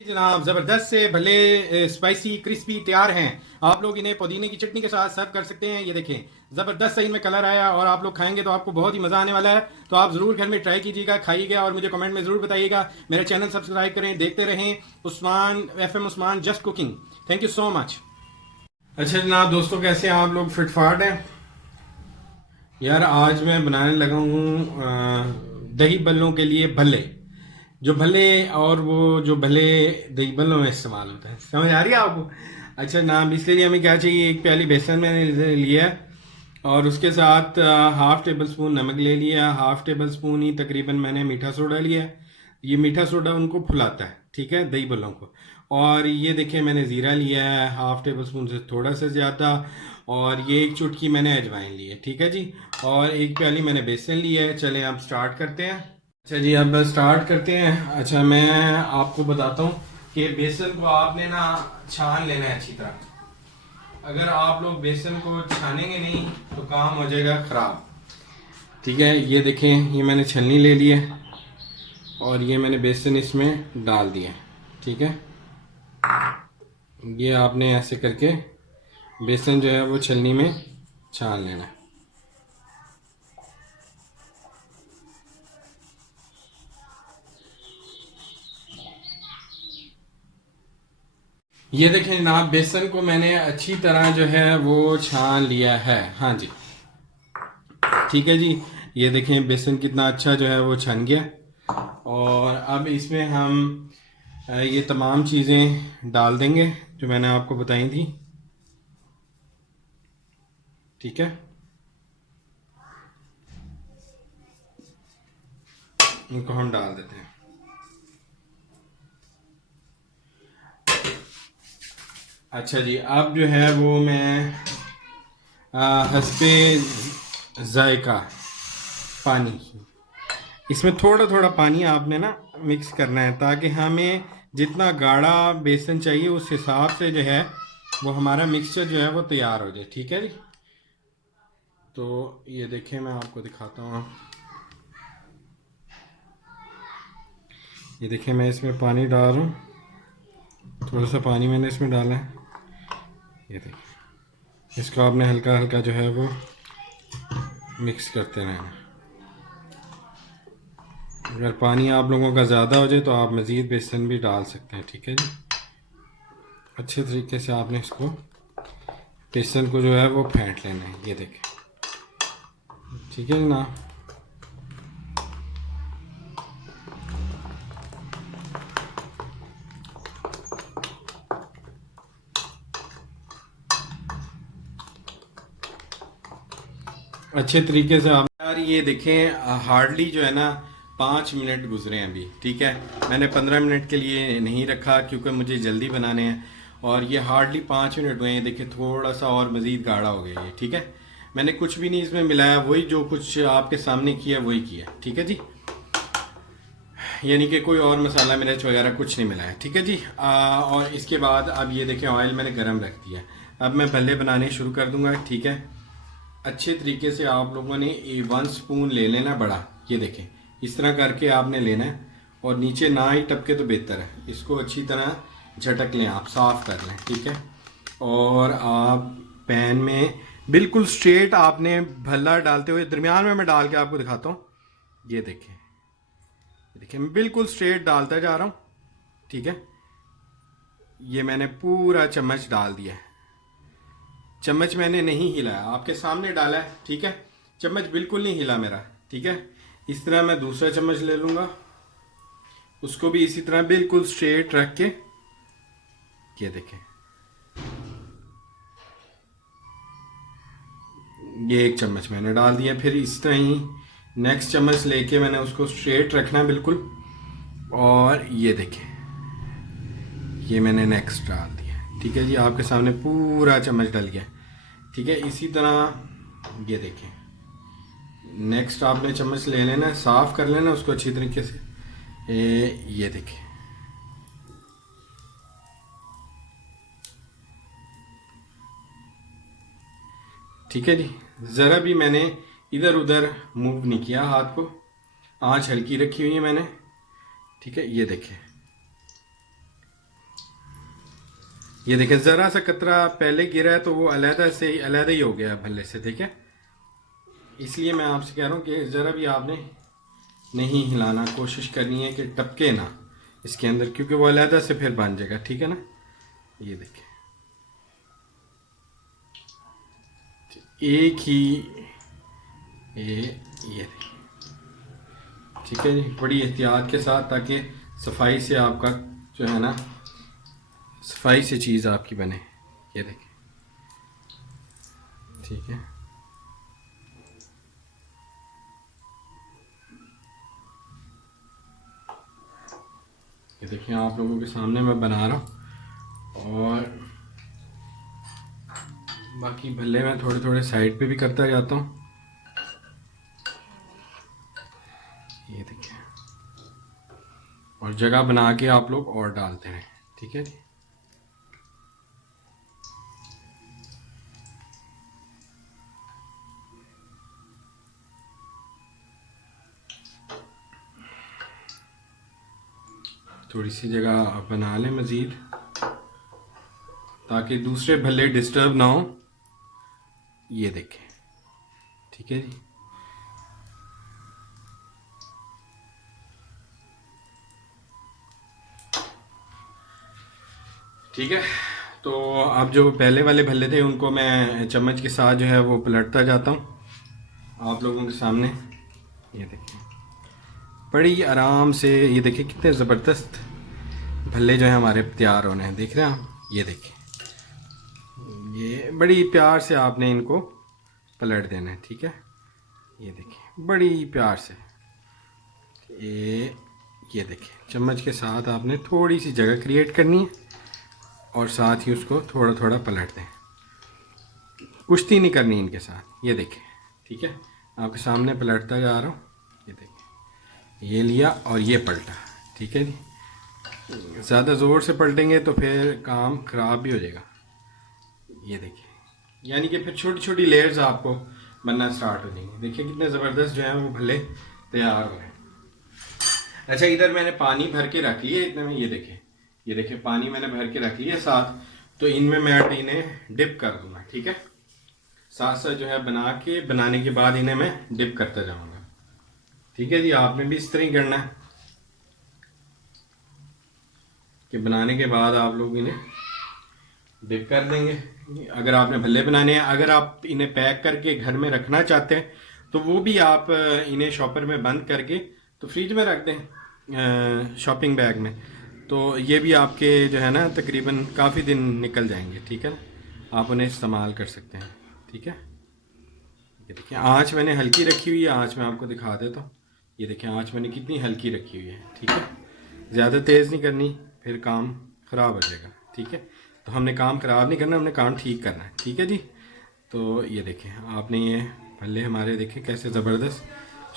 जनाब ज़बरदस्त से भले स्पाइसी क्रिस्पी तैयार हैं। आप लोग इन्हें पुदीने की चटनी के साथ सर्व कर सकते हैं। ये देखें, ज़बरदस्त सही में कलर आया और आप लोग खाएंगे तो आपको बहुत ही मज़ा आने वाला है। तो आप ज़रूर घर में ट्राई कीजिएगा, खाइएगा और मुझे कमेंट में ज़रूर बताइएगा। मेरा चैनल सब्सक्राइब करें, देखते रहें Usman FM Usman just cooking. Thank you so much. अच्छा जनाब दोस्तों, कैसे हैं आप लोग? फिटफाट हैं यार। आज मैं बनाने लगा हूँ दही बल्लों के लिए भल्ले। जो भले और वो जो भले दही बल्लों में इस्तेमाल होता है, समझ आ रही है आपको? अच्छा नाम, इसके लिए हमें क्या चाहिए? एक प्याली बेसन मैंने लिया है और उसके साथ हाफ टेबल स्पून नमक ले लिया, हाफ टेबल स्पून ही तकरीबन मैंने मीठा सोडा लिया है। ये मीठा सोडा उनको फुलाता है, ठीक है, दही बल्लों को। और ये देखिए मैंने ज़ीरा लिया है हाफ टेबल स्पून से थोड़ा सा ज़्यादा, और ये एक चुटकी मैंने अजवाइन ली है, ठीक है जी। और एक प्याली मैंने बेसन लिया है। चलें अब स्टार्ट करते हैं। अच्छा जी, अब स्टार्ट करते हैं। अच्छा मैं आपको बताता हूँ कि बेसन को आपने ना छान लेना है अच्छी तरह। अगर आप लोग बेसन को छानेंगे नहीं तो काम हो जाएगा ख़राब, ठीक है। ये देखें, ये मैंने छलनी ले ली है और ये मैंने बेसन इसमें डाल दिया, ठीक है। ये आपने ऐसे करके बेसन जो है वो छलनी में छान लेना है। ये देखें जनाब, बेसन को मैंने अच्छी तरह जो है वो छान लिया है। हाँ जी, ठीक है जी। ये देखें बेसन कितना अच्छा जो है वो छन गया। और अब इसमें हम ये तमाम चीज़ें डाल देंगे जो मैंने आपको बताई थी, ठीक है। इनको हम डाल देते हैं। अच्छा जी, अब जो है वो मैं हस्बे जायका पानी, इसमें थोड़ा थोड़ा पानी आपने ना मिक्स करना है ताकि हमें जितना गाढ़ा बेसन चाहिए उस हिसाब से जो है वो हमारा मिक्सचर जो है वो तैयार हो जाए, ठीक है जी। तो ये देखें, मैं आपको दिखाता हूँ। ये देखें, मैं इसमें पानी डाल रहा हूँ, थोड़ा सा पानी मैंने इसमें डाला है। ये देखिए, इसको आपने हल्का हल्का जो है वो मिक्स करते रहना। अगर पानी आप लोगों का ज़्यादा हो जाए तो आप मज़ीद बेसन भी डाल सकते हैं, ठीक है जी। अच्छे तरीके से आपने इसको बेसन को जो है वो फेंट लेना है। ये देखें, ठीक है ना। अच्छे तरीके से आप यार, ये देखें हार्डली जो है ना 5 मिनट गुजरे हैं अभी, ठीक है। मैंने 15 मिनट के लिए नहीं रखा क्योंकि मुझे जल्दी बनाने हैं। और ये हार्डली 5 मिनट हुए हैं। देखिए थोड़ा सा और मज़ीद गाढ़ा हो गया ये, ठीक है। मैंने कुछ भी नहीं इसमें मिलाया, वही जो कुछ आपके सामने किया वही किया, ठीक है जी। यानी कि कोई और मसाला मिर्च वगैरह कुछ नहीं मिलाया, ठीक है जी। और इसके बाद अब ये देखें ऑयल मैंने गरम रख दिया। अब मैं भल्ले बनाने शुरू कर दूंगा, ठीक है। अच्छे तरीके से आप लोगों ने 1 स्पून ले लेना बड़ा, ये देखें इस तरह करके आपने लेना है। और नीचे ना ही टपके तो बेहतर है। इसको अच्छी तरह झटक लें, आप साफ कर लें, ठीक है। और आप पैन में बिल्कुल स्ट्रेट आपने भल्ला डालते हुए दरमियान में मैं डाल के आपको दिखाता हूँ। ये देखें, देखिए मैं बिल्कुल स्ट्रेट डालता जा रहा हूँ, ठीक है। ये मैंने पूरा चम्मच डाल दिया है। चम्मच मैंने नहीं हिलाया, आपके सामने डाला है, ठीक है। चम्मच बिल्कुल नहीं हिला मेरा, ठीक है। इस तरह मैं दूसरा चम्मच ले लूँगा, उसको भी इसी तरह बिल्कुल स्ट्रेट रख के, ये देखें ये एक चम्मच मैंने डाल दिया। फिर इस तरह ही नेक्स्ट चम्मच लेके मैंने उसको स्ट्रेट रखना बिल्कुल। और ये देखें, ये मैंने नेक्स्ट डाल दिया, ठीक है जी। आपके सामने पूरा चम्मच डल गया, ठीक है। इसी तरह ये देखें, नेक्स्ट आपने चम्मच ले लेना, साफ कर लेना उसको अच्छी तरीके से। ये देखें, ठीक है जी। ज़रा भी मैंने इधर उधर मूव नहीं किया हाथ को, आंच हल्की रखी हुई है मैंने, ठीक है। ये देखें, ये देखें ज़रा सा कतरा पहले गिरा है तो वो अलहदा ही हो गया भल्ले से, ठीक है। इसलिए मैं आपसे कह रहा हूँ कि ज़रा भी आपने नहीं हिलाना, कोशिश करनी है कि टपके ना इसके अंदर, क्योंकि वो अलहदा से फिर बन जाएगा, ठीक है ना। ये देखें एक ही ये ठीक है जी, बड़ी एहतियात के साथ, ताकि सफाई से आपका जो है ना, सफाई से चीज़ आपकी बने। ये देखें, ठीक है। ये देखिए आप लोगों के सामने मैं बना रहा हूँ, और बाकी भल्ले मैं थोड़े थोड़े साइड पे भी करता जाता हूँ। ये देखिए, और जगह बना के आप लोग और डालते हैं, ठीक है जी। थोड़ी सी जगह आप बना लें मज़ीद, ताकि दूसरे भल्ले डिस्टर्ब ना हो। ये देखें, ठीक है जी। ठीक है, तो अब जो पहले वाले भल्ले थे उनको मैं चम्मच के साथ जो है वो पलटता जाता हूँ आप लोगों के सामने। ये देखिए बड़ी आराम से, ये देखिए कितने ज़बरदस्त भल्ले जो हैं हमारे तैयार होने हैं, देख रहे हैं आप। ये देखिए, ये बड़ी प्यार से आपने इनको पलट देना है, ठीक है। ये देखिए बड़ी प्यार से ये देखिए चम्मच के साथ आपने थोड़ी सी जगह क्रिएट करनी है, और साथ ही उसको थोड़ा थोड़ा पलट दें। कुश्ती नहीं करनी इनके साथ। ये देखें, ठीक है, आपके सामने पलटता जा रहा हूँ। ये देखें, ये लिया और ये पलटा, ठीक है जी। ज़्यादा ज़ोर से पलटेंगे तो फिर काम ख़राब भी हो जाएगा। ये देखिए, यानी कि फिर छोटी छोटी लेयर्स आपको बनना स्टार्ट हो जाएंगी। देखिए कितने ज़बरदस्त जो है वो भले तैयार हो रहे हैं। अच्छा, इधर मैंने पानी भर के रख लिया इतने में। ये देखिए पानी मैंने भर के रख लिया साथ, तो इनमें मैं इन्हें डिप कर दूंगा, ठीक है। साथ साथ जो है बनाने के बाद इन्हें मैं डिप करता जाऊंगा, ठीक है जी। आपने भी इस तरह ही करना है कि बनाने के बाद आप लोग इन्हें डिप कर देंगे। अगर आपने भल्ले बनाने हैं, अगर आप इन्हें पैक करके घर में रखना चाहते हैं तो वो भी आप इन्हें शॉपर में बंद करके तो फ्रिज में रख दें, शॉपिंग बैग में। तो ये भी आपके जो है ना तकरीबन काफ़ी दिन निकल जाएंगे, ठीक है ना। आप उन्हें इस्तेमाल कर सकते हैं, ठीक है। ये देखिए आँच मैंने हल्की रखी हुई है, आँच मैं आपको दिखा देता हूँ। ये देखिए आँच मैंने कितनी हल्की रखी हुई है, ठीक है। ज़्यादा तेज़ नहीं करनी, फिर काम ख़राब हो जाएगा, ठीक है। तो हमने काम ख़राब नहीं करना, हमने काम ठीक करना है, ठीक है जी। तो ये देखें आपने, ये भल्ले हमारे देखें कैसे ज़बरदस्त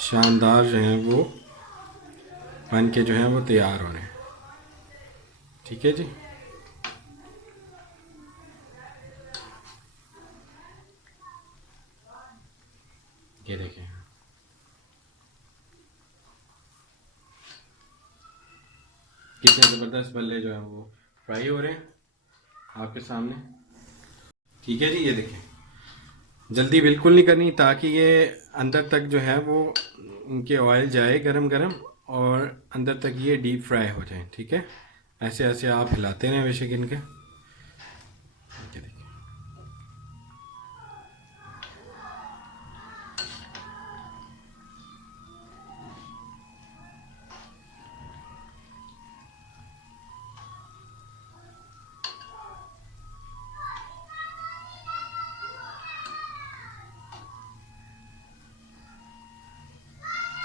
शानदार जो हैं वो बन के जो हैं वो तैयार हो रहे हैं, ठीक है जी। ये देखें कितने ज़बरदस्त भल्ले जो हैं वो फ्राई हो रहे हैं आपके सामने, ठीक है जी। ये देखें जल्दी बिल्कुल नहीं करनी, ताकि ये अंदर तक जो है वो इनके ऑयल जाए गरम गरम, और अंदर तक ये डीप फ्राई हो जाए, ठीक है। ऐसे ऐसे आप हिलाते रहें बेशक इनके। ये देखिए,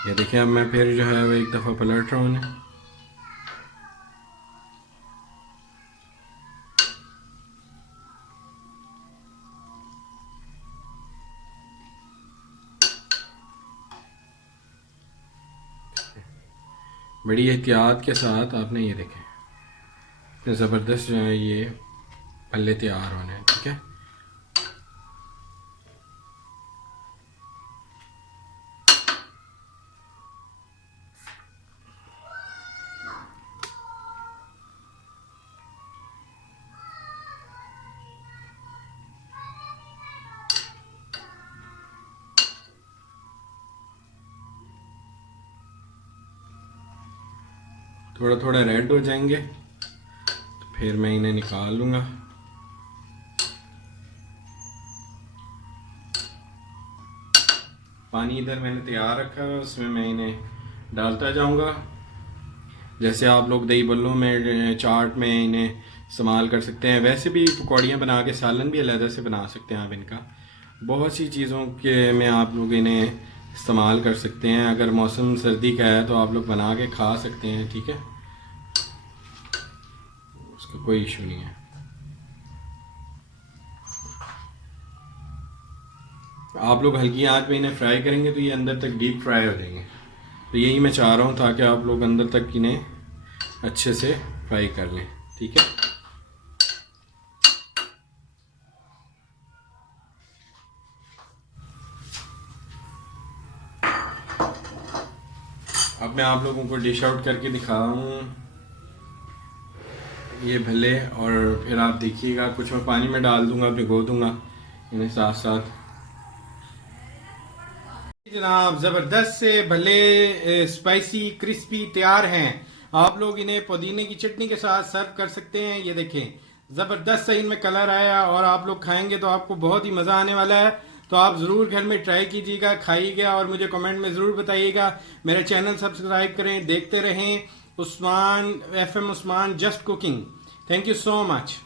ये देखिए अब मैं फिर जो है वो एक दफ़ा पलट रहा हूँ इन्हें। बड़ी एहतियात के साथ आपने, ये देखें इतने ज़बरदस्त जो है ये पल्ले तैयार होने हैं, ठीक है। थोड़ा थोड़ा रेड हो जाएंगे तो फिर मैं इन्हें निकाल लूँगा। पानी इधर मैंने तैयार रखा है, उसमें मैं इन्हें डालता जाऊँगा। जैसे आप लोग दही बल्लों में, चाट में इन्हें इस्तेमाल कर सकते हैं, वैसे भी पकौड़ियाँ बना के सालन भी अलग से बना सकते हैं आप इनका। बहुत सी चीज़ों के में आप लोग इन्हें इस्तेमाल कर सकते हैं। अगर मौसम सर्दी का है तो आप लोग बना के खा सकते हैं, ठीक है, उसका कोई इशू नहीं है। आप लोग हल्की आंच में इन्हें फ्राई करेंगे तो ये अंदर तक डीप फ्राई हो जाएंगे। तो यही मैं चाह रहा हूँ ताकि आप लोग अंदर तक इन्हें अच्छे से फ्राई कर लें, ठीक है। अब मैं आप लोगों को डिश आउट करके दिखा रहा हूँ ये भल्ले, और फिर आप देखिएगा। कुछ मैं पानी में डाल दूंगा, भिगो दूंगा इन्हें साथ साथ। जनाब ज़बरदस्त से भले स्पाइसी क्रिस्पी तैयार हैं। आप लोग इन्हें पुदीने की चटनी के साथ सर्व कर सकते हैं। ये देखें ज़बरदस्त से इनमें कलर आया, और आप लोग खाएंगे तो आपको बहुत ही मज़ा आने वाला है। तो आप ज़रूर घर में ट्राई कीजिएगा, खाइएगा और मुझे कमेंट में ज़रूर बताइएगा। मेरा चैनल सब्सक्राइब करें, देखते रहें। Usman FM Usman just cooking. Thank you so much.